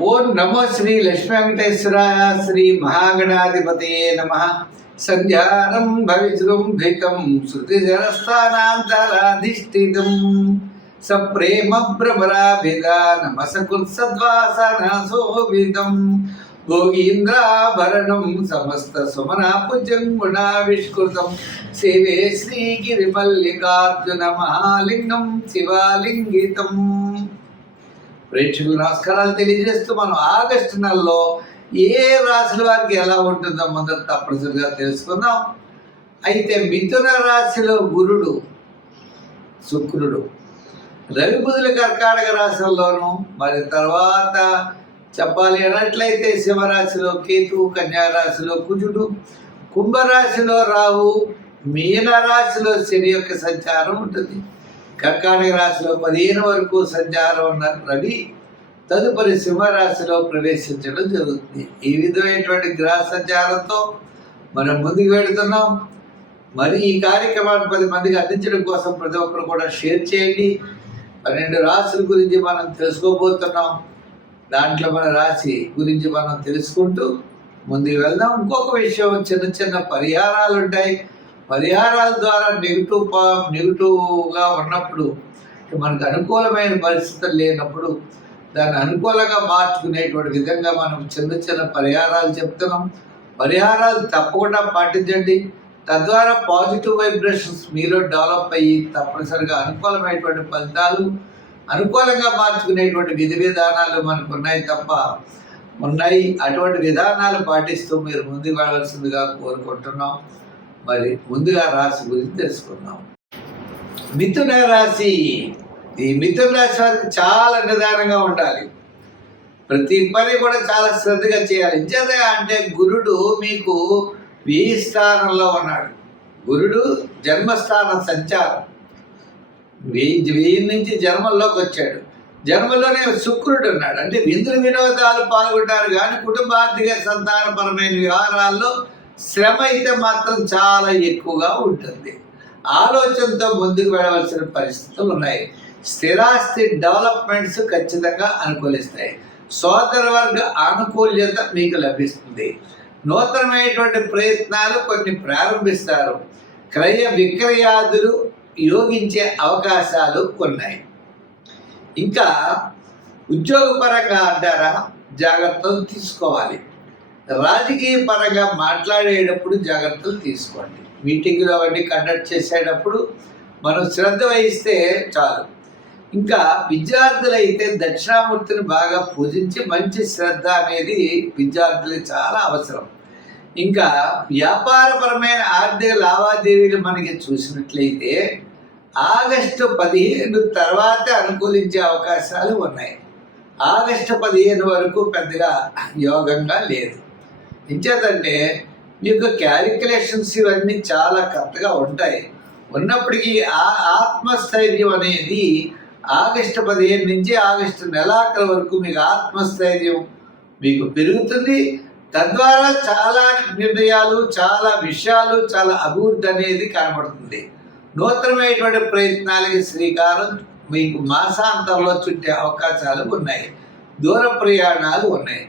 ఓం నమో శ్రీ లక్ష్మీ వెంకటేశ్వర శ్రీ మహాగణాధిపతయే నమ. సంధ్యానం భవిజృంభికం శృతిజరస్థానాంతరాధిష్ఠితం సప్రేమ భ్రమరాభిధానమసకృత్సద్వాసనశోభితం భోగీంద్రాభరణం సమస్త సుమనాపుజం గుణావిష్కృతం. సేవే శ్రీగిరిమల్లికార్జున మహాలింగం శివాలింగితం. ప్రేక్షకులు నమస్కారాలు తెలియజేస్తూ మనం ఆగస్టు నెలలో ఏ రాశుల వారికి ఎలా ఉంటుందో మొదట తప్పనిసరిగా తెలుసుకుందాం. అయితే మిథున రాశిలో గురుడు శుక్రుడు. రవి బుధుల కర్కాటక రాశుల్లోనూ మరి తర్వాత చెప్పాలి అన్నట్లయితే శివరాశిలో కేతు కన్యారాశిలో కుజుడు కుంభరాశిలో రాహు మీన రాశిలో శని యొక్క సంచారం ఉంటుంది. కర్కాటక రాశిలో పదిహేను వరకు సంచారం ఉన్న రవి తదుపరి సింహరాశిలో ప్రవేశించడం జరుగుతుంది. ఈ విధమైనటువంటి గ్రహ సంచారంతో మనం ముందుకు వెళుతున్నాం. మరి ఈ కార్యక్రమాన్ని పది మందికి అందించడం కోసం ప్రతి ఒక్కరు కూడా షేర్ చేయండి. పన్నెండు రాశుల గురించి మనం తెలుసుకోబోతున్నాం. దాంట్లో మన రాశి గురించి మనం తెలుసుకుంటూ ముందుకు వెళ్దాం. ఇంకొక విషయం చిన్న చిన్న పరిహారాలు ఉంటాయి. పరిహారాల ద్వారా నెగిటివ్ పా నెగిటివ్గా ఉన్నప్పుడు మనకు అనుకూలమైన పరిస్థితులు లేనప్పుడు దాన్ని అనుకూలంగా మార్చుకునేటువంటి విధంగా మనం చిన్న చిన్న పరిహారాలు చెప్తున్నాం. పరిహారాలు తప్పకుండా పాటించండి. తద్వారా పాజిటివ్ వైబ్రేషన్స్ మీలో డెవలప్ అయ్యి తప్పనిసరిగా అనుకూలమైనటువంటి ఫలితాలు అనుకూలంగా మార్చుకునేటువంటి విధి విధానాలు మనకు ఉన్నాయి తప్ప ఉన్నాయి. అటువంటి విధానాలు పాటిస్తూ మీరు ముందుకు వెళ్ళవలసిందిగా కోరుకుంటున్నాం. మరి ముందుగా రాశి గురించి తెలుసుకుందాం. మిథున రాశి. ఈ మిథున రాశి వారికి చాలా నిదానంగా ఉండాలి. ప్రతి పని కూడా చాలా శ్రద్ధగా చేయాలి. ఇంచేత అంటే గురుడు మీకు వెయ్యి స్థానంలో ఉన్నాడు. గురుడు జన్మస్థాన సంచారం. వెయ్యి వెయ్యి నుంచి జన్మల్లోకి వచ్చాడు. జన్మలోనే శుక్రుడు ఉన్నాడు. అంటే విందు వినోదాలు పాల్గొంటారు కానీ కుటుంబార్థిక సంతానపరమైన వ్యవహారాల్లో శ్రమ అయితే మాత్రం చాలా ఎక్కువగా ఉంటుంది. ఆలోచనతో ముందుకు వెళ్ళవలసిన పరిస్థితులు ఉన్నాయి. స్థిరాస్తి డెవలప్మెంట్స్ ఖచ్చితంగా అనుకూలిస్తాయి. సోదర వర్గ ఆనుకూల్యత మీకు లభిస్తుంది. నూతనమైనటువంటి ప్రయత్నాలు కొన్ని ప్రారంభిస్తారు. క్రయ విక్రయాదులు యోగించే అవకాశాలు ఉన్నాయి ఇంకా ఉద్యోగపరంగా అంటారా? జాగ్రత్తలు తీసుకోవాలి. రాజకీయ పరంగా మాట్లాడేటప్పుడు జాగ్రత్తలు తీసుకోండి. మీటింగులు అవన్నీ కండక్ట్ చేసేటప్పుడు మనం శ్రద్ధ వహిస్తే చాలు. ఇంకా విద్యార్థులైతే దక్షిణామూర్తిని బాగా పూజించి మంచి శ్రద్ధ అనేది విద్యార్థులకు చాలా అవసరం. ఇంకా వ్యాపారపరమైన ఆర్థిక లావాదేవీలు మనకి చూసినట్లయితే ఆగస్టు పదిహేను తర్వాతే అనుకూలించే అవకాశాలు ఉన్నాయి. ఆగస్టు పదిహేను వరకు పెద్దగా యోగంగా లేదు. ఇంచేతంటే మీకు క్యాలిక్యులేషన్స్ ఇవన్నీ చాలా కరెక్ట్గా ఉంటాయి. ఉన్నప్పటికీ ఆ ఆత్మస్థైర్యం అనేది ఆగస్టు పదిహేను నుంచి ఆగస్టు నెలాఖరు వరకు మీకు ఆత్మస్థైర్యం మీకు పెరుగుతుంది. తద్వారా చాలా నిర్ణయాలు చాలా విషయాలు చాలా అభివృద్ధి అనేది కనబడుతుంది. నూతనమైనటువంటి ప్రయత్నాలకి శ్రీకారం మీకు మాసాంతంలో చుట్టే అవకాశాలు ఉన్నాయి. దూర ప్రయాణాలు ఉన్నాయి.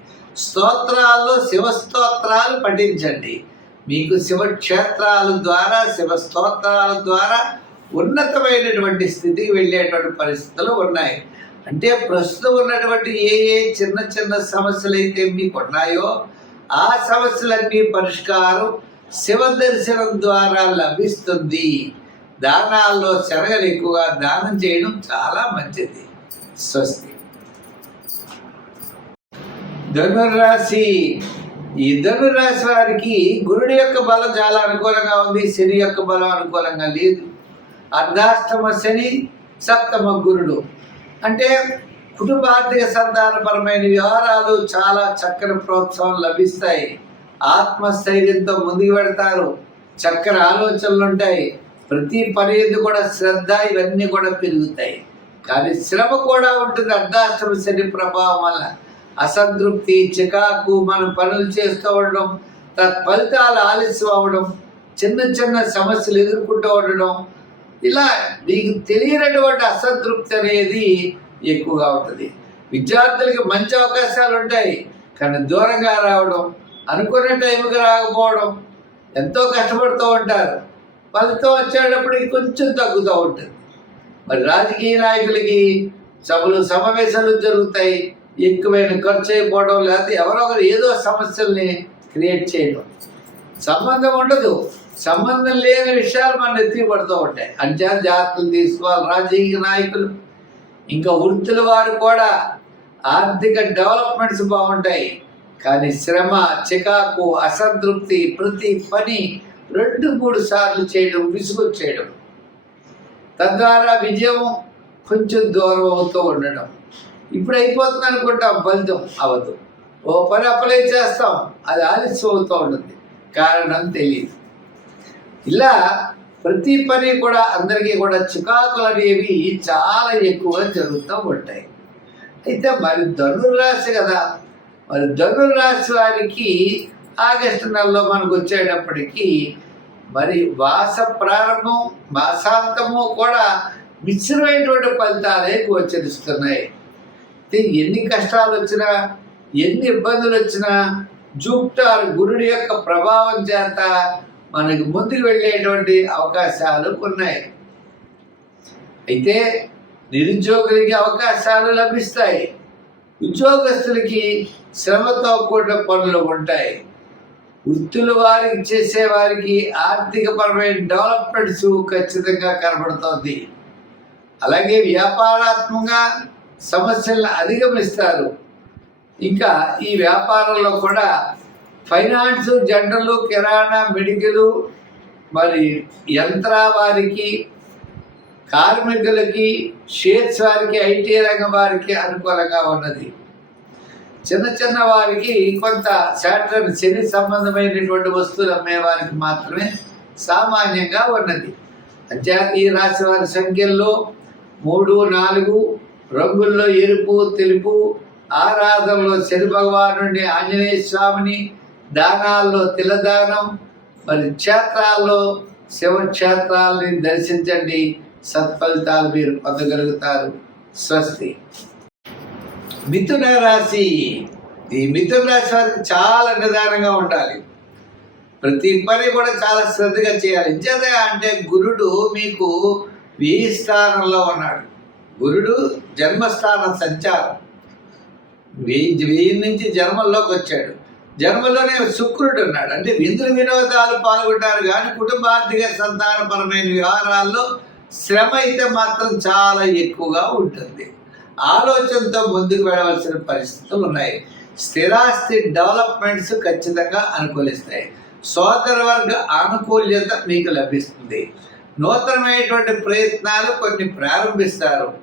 స్తోత్రాల్లో శివస్తోత్రాలు పఠించండి మీకు శివక్షేత్రాల ద్వారా శివస్తోత్రాల ద్వారా ఉన్నతమైనటువంటి స్థితికి వెళ్ళేటువంటి పరిస్థితులు ఉన్నాయి. అంటే ప్రస్తుతం ఉన్నటువంటి ఏ ఏ చిన్న చిన్న సమస్యలు అయితే మీకు ఉన్నాయో ఆ సమస్యలన్నీ పరిష్కారం శివ దర్శనం ద్వారా లభిస్తుంది. దానాల్లో శనగలు ఎక్కువగా దానం చేయడం చాలా మంచిది. స్వస్తి. ధనుర్రాశి. ఈ ధనుర్రాశి వారికి గురుడి యొక్క బలం చాలా అనుకూలంగా ఉంది శని యొక్క బలం అనుకూలంగా లేదు. అర్ధాష్టమ శని సప్తమ గురుడు. అంటే కుటుంబ ఆర్థిక సంతానపరమైన వ్యవహారాలు చాలా చక్కని ప్రోత్సాహం లభిస్తాయి. ఆత్మస్థైర్యంతో ముందుకు పెడతారు చక్కని ఆలోచనలు ఉంటాయి. ప్రతి పని కూడా శ్రద్ధ ఇవన్నీ కూడా పెరుగుతాయి. కానీ శ్రమ కూడా ఉంటుంది అర్ధాశ్రమ శని ప్రభావం వల్ల. అసంతృప్తి చికాకు మనం పనులు చేస్తూ ఉండడం తత్ఫలితాలు ఆలస్యం అవ్వడం చిన్న చిన్న సమస్యలు ఎదుర్కొంటూ ఉండడం ఇలా మీకు తెలియనటువంటి అసంతృప్తి అనేది ఎక్కువగా ఉంటుంది. విద్యార్థులకి మంచి అవకాశాలు ఉంటాయి కానీ దూరంగా రావడం అనుకున్న టైంకి రాకపోవడం ఎంతో కష్టపడుతూ ఉంటారు. ఫలితం వచ్చేటప్పటికి కొంచెం తగ్గుతూ ఉంటుంది. మరి రాజకీయ నాయకులకి సభలు సమావేశాలు జరుగుతాయి ఎక్కువైన ఖర్చు అయిపోవడం లేకపోతే ఎవరో ఒకరు ఏదో సమస్యల్ని క్రియేట్ చేయడం. సంబంధం ఉండదు. సంబంధం లేని విషయాలు మన ఎత్తి పడుతూ ఉంటాయి. అంటే జాగ్రత్తలు తీసుకోవాలి రాజకీయ నాయకులు ఇంకా వృత్తుల వారు కూడా ఆర్థిక డెవలప్మెంట్స్ బాగుంటాయి. కానీ శ్రమ చికాకు అసంతృప్తి ప్రతి పని రెండు మూడు సార్లు చేయడం విసుగొచ్చేయడం. తద్వారా విజయం కొంచెం దూరం అవుతూ ఉండడం. ఇప్పుడు అయిపోతుంది అనుకుంటాం ఫలితం అవ్వదు ఓ పని అప్లై చేస్తాం అది ఆలస్యం అవుతూ ఉంటుంది. కారణం తెలియదు ఇలా ప్రతి పని కూడా అందరికీ కూడా చికాకులు అనేవి చాలా ఎక్కువగా జరుగుతూ ఉంటాయి. అయితే మరి ధనుర్రాశి కదా మరి ధనుర్రాశి వారికి ఆగస్టు నెలలో మనకు వచ్చేటప్పటికీ మరి మాస ప్రారంభం మాసాంతము కూడా మిశ్రమైనటువంటి ఫలితాలే గోచరిస్తున్నాయి. ఎన్ని కష్టాలు వచ్చినా ఎన్ని ఇబ్బందులు వచ్చినా జూప్టార్ గురుడి యొక్క ప్రభావం చేత మనకు ముందుకు వెళ్ళేటువంటి అవకాశాలు ఉన్నాయి. అయితే నిరుద్యోగులకి అవకాశాలు లభిస్తాయి. ఉద్యోగస్తులకి శ్రమతో కూడిన పనులు ఉంటాయి. వృత్తుల వారికి చేసే వారికి ఆర్థికపరమైన డెవలప్మెంట్స్ ఖచ్చితంగా కనబడుతోంది. అలాగే వ్యాపారాత్మకంగా సమస్యలను అధిగమిస్తారు. ఇంకా ఈ వ్యాపారంలో కూడా ఫైనాన్స్ జనరల్ కిరాణా మెడికల్ మరి యంత్ర వారికి కార్మికులకి షేర్స్ వారికి ఐటీ రంగం వారికి అనుకూలంగా ఉన్నది. చిన్న చిన్న వారికి కొంత శాటర్ శని సంబంధమైనటువంటి వస్తువులు అమ్మేవారికి మాత్రమే సామాన్యంగా ఉన్నది. అంచేత ఈ రాశి వారి సంఖ్యల్లో మూడు నాలుగు రంగుల్లో ఎరుపు తెలుపు ఆరాధనలో శని భగవానుడిని ఆంజనేయ స్వామిని దానాల్లో తిలదానం మరి క్షేత్రాల్లో శివక్షేత్రాలని దర్శించండి. సత్ఫలితాలు మీరు పొందగలుగుతారు. స్వస్తి. మిథున రాశి. ఈ మిథున రాశి వారికి చాలా నిదానంగా ఉండాలి. ప్రతి పని కూడా చాలా శ్రద్ధగా చేయాలి. ఇంచేత అంటే గురుడు మీకు వెయ్యి స్థానంలో ఉన్నాడు. గురుడు జన్మస్థానం సంచారం. వెయ్యి వెయ్యి నుంచి జన్మల్లోకి వచ్చాడు. జన్మలోనే శుక్రుడు ఉన్నాడు. అంటే విందు వినోదాలు పాల్గొంటారు కానీ కుటుంబ ఆర్థిక సంతానపరమైన వ్యవహారాల్లో శ్రమ అయితే మాత్రం చాలా ఎక్కువగా ఉంటుంది. ఆలోచనతో ముందుకు వెళ్ళవలసిన పరిస్థితులు ఉన్నాయి. స్థిరాస్తి డెవలప్మెంట్స్ ఖచ్చితంగా అనుకూలిస్తాయి. సోదర వర్గ ఆనుకూల్యత మీకు లభిస్తుంది. నూతనమైనటువంటి ప్రయత్నాలు కొన్ని ప్రారంభిస్తారు.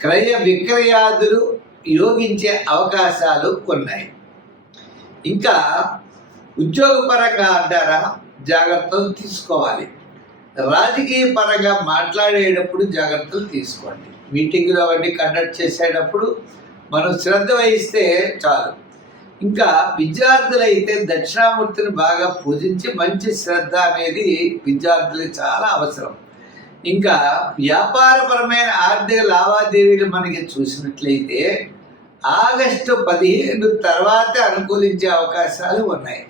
క్రయ విక్రయాదులు యోగించే అవకాశాలు ఉన్నాయి ఇంకా ఉద్యోగపరంగా అంటారా? జాగ్రత్తలు తీసుకోవాలి. రాజకీయ పరంగా మాట్లాడేటప్పుడు జాగ్రత్తలు తీసుకోండి. మీటింగ్లు అవన్నీ కండక్ట్ చేసేటప్పుడు మనం శ్రద్ధ వహిస్తే చాలు. ఇంకా విద్యార్థులైతే దక్షిణామూర్తిని బాగా పూజించి మంచి శ్రద్ధ అనేది విద్యార్థులకు చాలా అవసరం. ఇంకా వ్యాపారపరమైన ఆర్థిక లావాదేవీలు మనకి చూసినట్లయితే ఆగస్టు పదిహేను తర్వాతే అనుకూలించే అవకాశాలు ఉన్నాయి.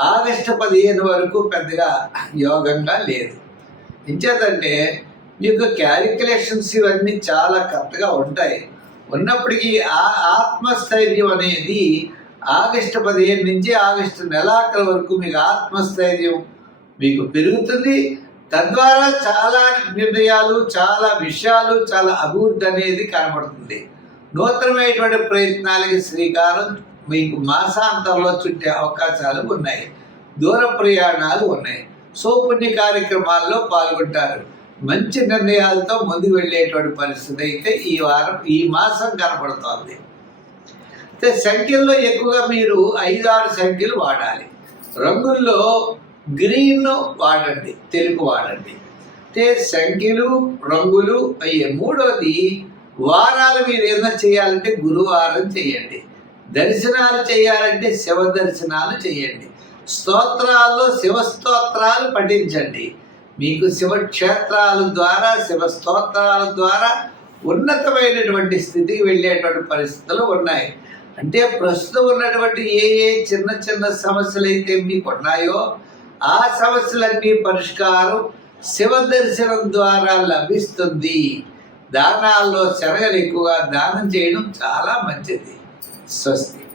ఆగస్టు పదిహేను వరకు పెద్దగా యోగంగా లేదు. ఇంచేతంటే మీకు క్యాలిక్యులేషన్స్ ఇవన్నీ చాలా కరెక్ట్గా ఉంటాయి. ఉన్నప్పటికీ ఆ ఆత్మస్థైర్యం అనేది ఆగస్టు పదిహేను నుంచి ఆగస్టు నెలాఖరు వరకు మీకు ఆత్మస్థైర్యం మీకు పెరుగుతుంది. తద్వారా చాలా నిర్ణయాలు చాలా విషయాలు చాలా అభివృద్ధి అనేది కనబడుతుంది. నూతనమైనటువంటి ప్రయత్నాలకి శ్రీకారం మీకు మాసాంతంలో చుట్టే అవకాశాలు ఉన్నాయి. దూర ప్రయాణాలు ఉన్నాయి. సోపుణ్య కార్యక్రమాల్లో పాల్గొంటారు. మంచి నిర్ణయాలతో ముందుకు వెళ్ళేటువంటి పరిస్థితి అయితే ఈ వారం ఈ మాసం కనపడుతోంది అయితే సంఖ్యల్లో ఎక్కువగా మీరు ఐదు ఆరు సంఖ్యలు వాడాలి. రంగుల్లో గ్రీన్ వాడండి తెలుపు వాడండి. అంటే సంఖ్యలు రంగులు అయ్యే మూడోది వారాలు మీరు ఏదైనా చేయాలంటే గురువారం చేయండి. దర్శనాలు చేయాలంటే శివ దర్శనాలు చేయండి. స్తోత్రాల్లో శివస్తోత్రాలు పఠించండి. మీకు శివక్షేత్రాల ద్వారా శివ స్తోత్రాల ద్వారా ఉన్నతమైనటువంటి స్థితికి వెళ్ళేటువంటి పరిస్థితులు ఉన్నాయి. అంటే ప్రస్తుతం ఉన్నటువంటి ఏ ఏ చిన్న చిన్న సమస్యలు అయితే మీకు ఉన్నాయో ఆ సమస్యలన్నీ పరిష్కారం శివ దర్శనం ద్వారా లభిస్తుంది. దానాల్లో శనగలు ఎక్కువగా దానం చేయడం చాలా మంచిది. స్వస్తి.